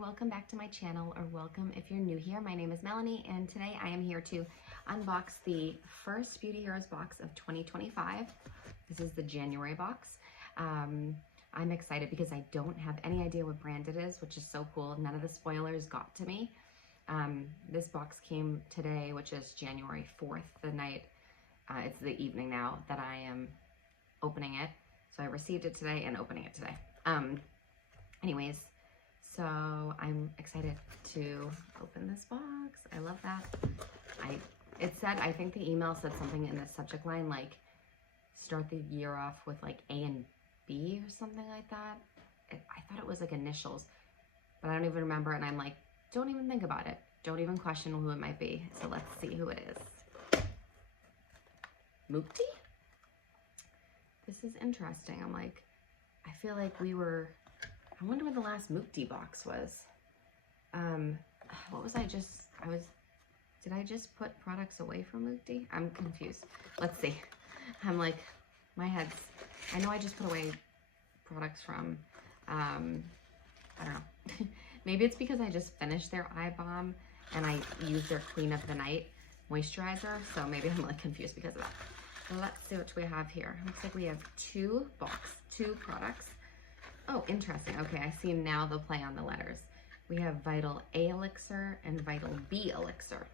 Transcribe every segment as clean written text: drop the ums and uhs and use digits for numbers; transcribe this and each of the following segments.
welcome back to my channel, or welcome if you're new here. My name is Melanie, and today I am here to unbox the first Beauty Heroes box of 2025. This is the January box. I'm excited because I don't have any idea what brand it is, which is so cool. None of the spoilers got to me. This box came today, which is January 4th, the night, it's the evening now that I am opening it. So I received it today and opening it today. Anyways, so I'm excited to open this box. I love that. It said, I think the email said something in the subject line like start the year off with like A and B or something like that. I thought it was like initials, but I don't even remember. And I'm like, don't even think about it. Don't even question who it might be. So let's see who it is. Mukti? This is interesting. I'm like, I feel like I wonder what the last Mukti box was. What was did I just put products away from Mukti? I'm confused. Let's see. I'm like, my head's, I know I just put away products from, I don't know. Maybe it's because I just finished their eye balm and I used their Queen of the Night moisturizer. So maybe I'm like confused because of that. Let's see what we have here. Looks like we have two products. Oh, interesting. Okay, I see now the play on the letters. We have Vital A Elixir and Vital B Elixir.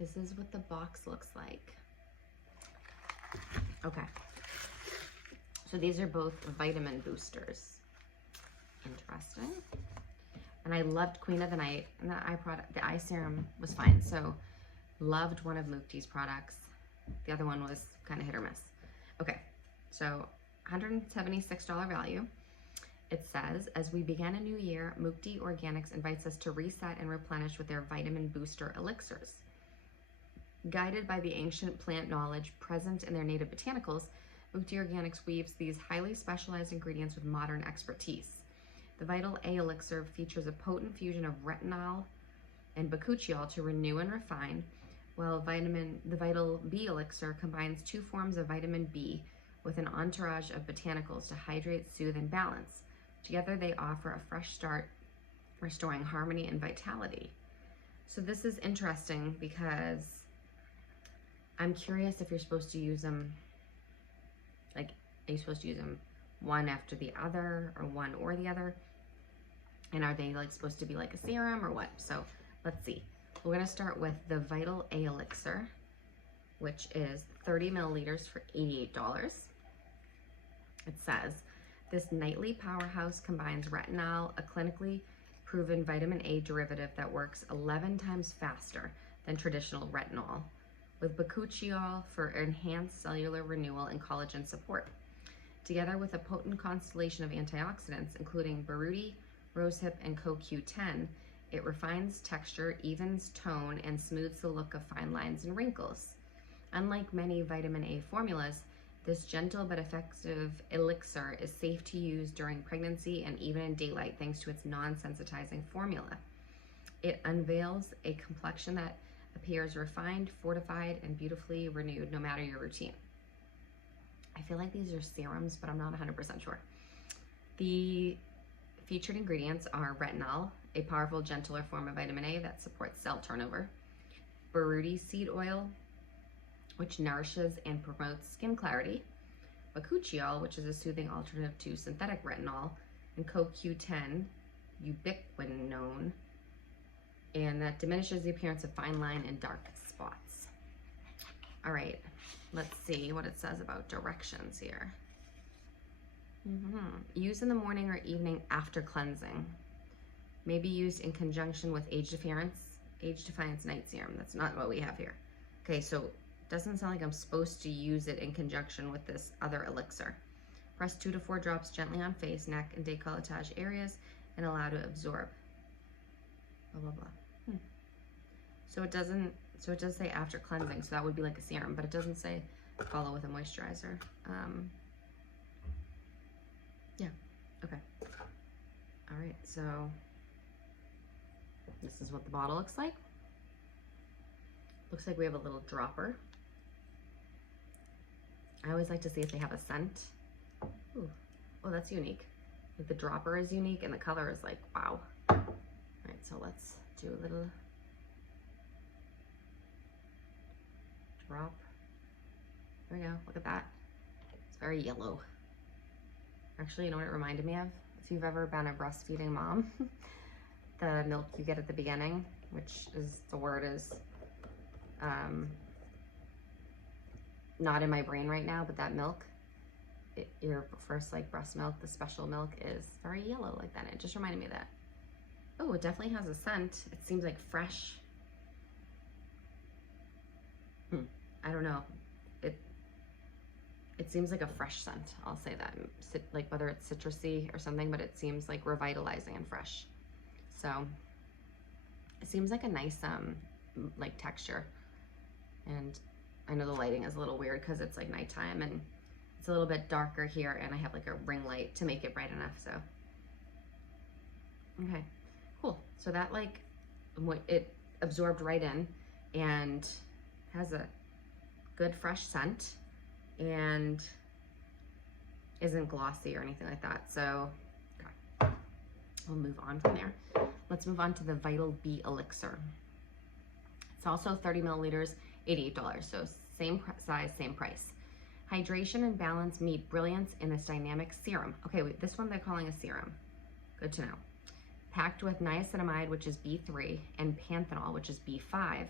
This is what the box looks like. Okay. So these are both vitamin boosters. Interesting. And I loved Queen of the Night, and the eye serum was fine. So loved one of Mukti's products. The other one was kind of hit or miss. Okay, so $176 value. It says, as we begin a new year, Mukti Organics invites us to reset and replenish with their vitamin booster elixirs. Guided by the ancient plant knowledge present in their native botanicals, Mukti Organics weaves these highly specialized ingredients with modern expertise. The Vital A Elixir features a potent fusion of retinol and bakuchiol to renew and refine, while the Vital B Elixir combines two forms of vitamin B with an entourage of botanicals to hydrate, soothe, and balance. Together, they offer a fresh start, restoring harmony and vitality. So this is interesting because I'm curious if you're supposed to use them, like, are you supposed to use them one after the other or one or the other? And are they like supposed to be like a serum or what? So let's see. We're gonna start with the Vital A Elixir, which is 30 milliliters for $88. It says, this nightly powerhouse combines retinol, a clinically proven vitamin A derivative that works 11 times faster than traditional retinol, with bakuchiol for enhanced cellular renewal and collagen support. Together with a potent constellation of antioxidants, including berudi, rosehip, and CoQ10, it refines texture, evens tone, and smooths the look of fine lines and wrinkles. Unlike many vitamin A formulas, this gentle but effective elixir is safe to use during pregnancy and even in daylight thanks to its non-sensitizing formula. It unveils a complexion that appears refined, fortified, and beautifully renewed no matter your routine. I feel like these are serums, but I'm not 100% sure. The featured ingredients are retinol, a powerful, gentler form of vitamin A that supports cell turnover, berudi seed oil, which nourishes and promotes skin clarity, bakuchiol, which is a soothing alternative to synthetic retinol, and CoQ10, ubiquinone, and that diminishes the appearance of fine line and dark spots. All right, let's see what it says about directions here. Use in the morning or evening after cleansing. May be used in conjunction with Age Defiance Night Serum. That's not what we have here. Okay, so it doesn't sound like I'm supposed to use it in conjunction with this other elixir. Press 2 to 4 drops gently on face, neck, and décolletage areas and allow to absorb. Blah, blah, blah. So it does say after cleansing, so that would be like a serum, but it doesn't say follow with a moisturizer. Yeah, okay. All right, so this is what the bottle looks like. Looks like we have a little dropper. I always like to see if they have a scent. Ooh. Oh, that's unique. Like the dropper is unique and the color is like, wow. All right, so let's do a little drop. There we go, look at that. It's very yellow. Actually, you know what it reminded me of? If you've ever been a breastfeeding mom, the milk you get at the beginning, which is, the word is not in my brain right now, but that milk, your first like breast milk, the special milk, is very yellow like that. It just reminded me of that. Oh, it definitely has a scent. It seems like fresh. I don't know. It seems like a fresh scent. I'll say that. Like whether it's citrusy or something, but it seems like revitalizing and fresh. So it seems like a nice like texture. And I know the lighting is a little weird because it's like nighttime and it's a little bit darker here, and I have like a ring light to make it bright enough. So okay, cool. So that like it absorbed right in and has a good fresh scent and isn't glossy or anything like that. So okay, we'll move on from there. Let's move on to the Vital B Elixir. It's also 30 milliliters, $88. So same size, same price. Hydration and balance meet brilliance in this dynamic serum. Okay, wait, this one they're calling a serum. Good to know. Packed with niacinamide, which is B3, and panthenol, which is B5.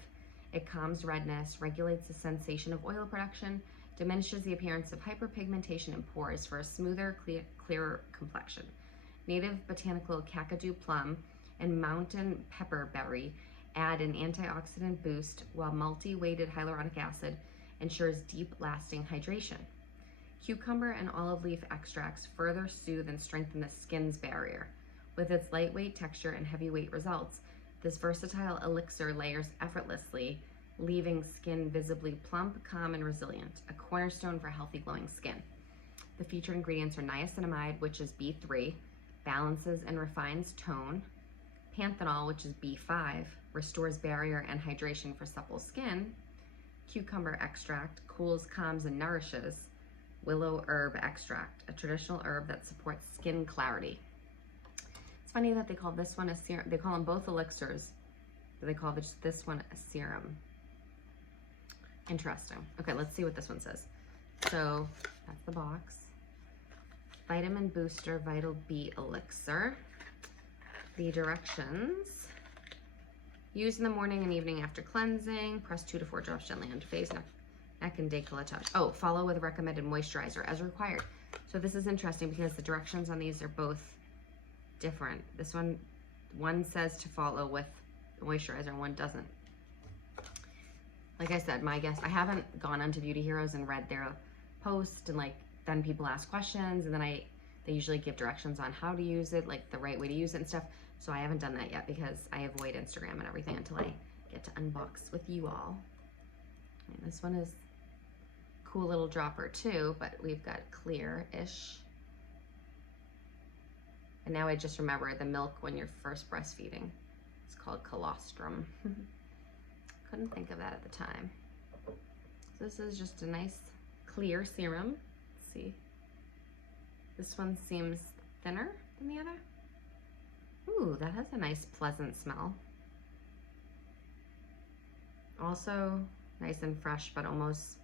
It calms redness, regulates the sensation of oil production, diminishes the appearance of hyperpigmentation in pores for a smoother, clearer complexion. Native botanical kakadu plum and mountain pepperberry add an antioxidant boost, while multi-weighted hyaluronic acid ensures deep, lasting hydration. Cucumber and olive leaf extracts further soothe and strengthen the skin's barrier. With its lightweight texture and heavyweight results, this versatile elixir layers effortlessly, leaving skin visibly plump, calm, and resilient, a cornerstone for healthy, glowing skin. The featured ingredients are niacinamide, which is B3, balances and refines tone. Panthenol, which is B5, restores barrier and hydration for supple skin. Cucumber extract, cools, calms, and nourishes. Willow herb extract, a traditional herb that supports skin clarity. It's funny that they call this one a serum. They call them both elixirs, but they call this one a serum. Interesting. Okay, let's see what this one says. So that's the box. Vitamin Booster Vital B Elixir. The directions. Use in the morning and evening after cleansing. Press 2 to 4 drops gently onto face, neck, and décolletage. Oh, follow with recommended moisturizer as required. So this is interesting because the directions on these are both different. This one says to follow with the moisturizer and one doesn't. Like I said, my guess, I haven't gone onto Beauty Heroes and read their post, and like then people ask questions, and then they usually give directions on how to use it, like the right way to use it and stuff. So I haven't done that yet because I avoid Instagram and everything until I get to unbox with you all. And this one is cool little dropper too, but we've got clear-ish. And now I just remember the milk when you're first breastfeeding. It's called colostrum. Couldn't think of that at the time. So this is just a nice clear serum. Let's see. This one seems thinner than the other. Ooh, that has a nice pleasant smell. Also nice and fresh, but almost,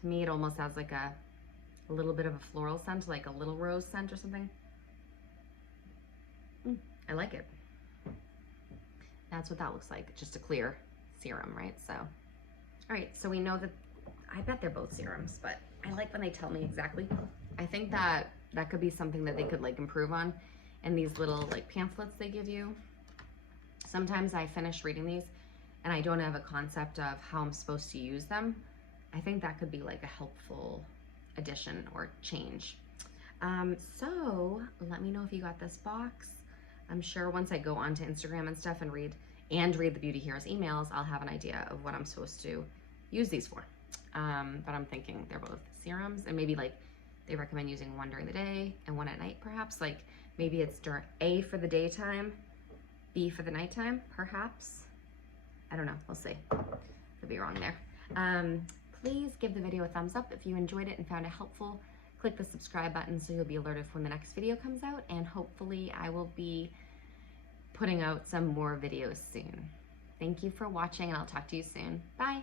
to me, it almost has like a little bit of a floral scent, like a little rose scent or something. I like it. That's what that looks like, just a clear serum, right? So, all right, so we know that, I bet they're both serums, but I like when they tell me exactly. I think that could be something that they could like improve on in these little like pamphlets they give you. Sometimes I finish reading these and I don't have a concept of how I'm supposed to use them. I think that could be like a helpful addition or change. So let me know if you got this box. I'm sure once I go onto Instagram and stuff and read the Beauty Heroes emails, I'll have an idea of what I'm supposed to use these for. But I'm thinking they're both serums, and maybe like they recommend using one during the day and one at night perhaps. Like maybe it's A for the daytime, B for the nighttime, perhaps. I don't know, we'll see. Could be wrong there. Please give the video a thumbs up if you enjoyed it and found it helpful. click the subscribe button so you'll be alerted when the next video comes out, and hopefully I will be putting out some more videos soon. Thank you for watching, and I'll talk to you soon. Bye.